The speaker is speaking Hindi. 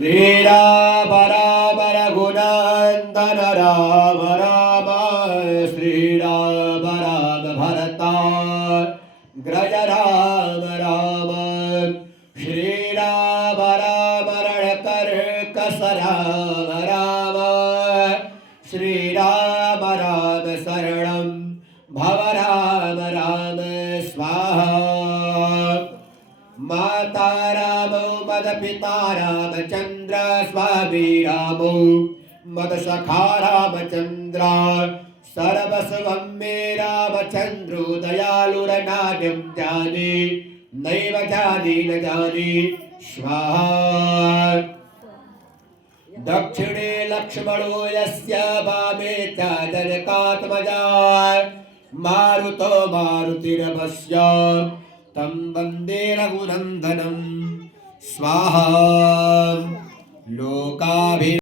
श्रीराम राम रघुनंदन राम राम श्रीराम राम भरताग्रज राम राम श्रीराम राम रणकर्कस राम राम श्रीराम राम शरणं भव राम राम स्वाहा माता रामो मद पिता रामचंद्र स्वामी रामो मद सखा रामचंद्र सर्वस्वं मे रामचंद्रो दयालुरनाद्यं जाने नैव जाने न जाने स्वाहा दक्षिणे लक्ष्मणो यस्य वामे च जनकात्मजा मारुतो मारुतिरभस्य तं वन्दे रघुनन्दनं स्वाहा लोकाभि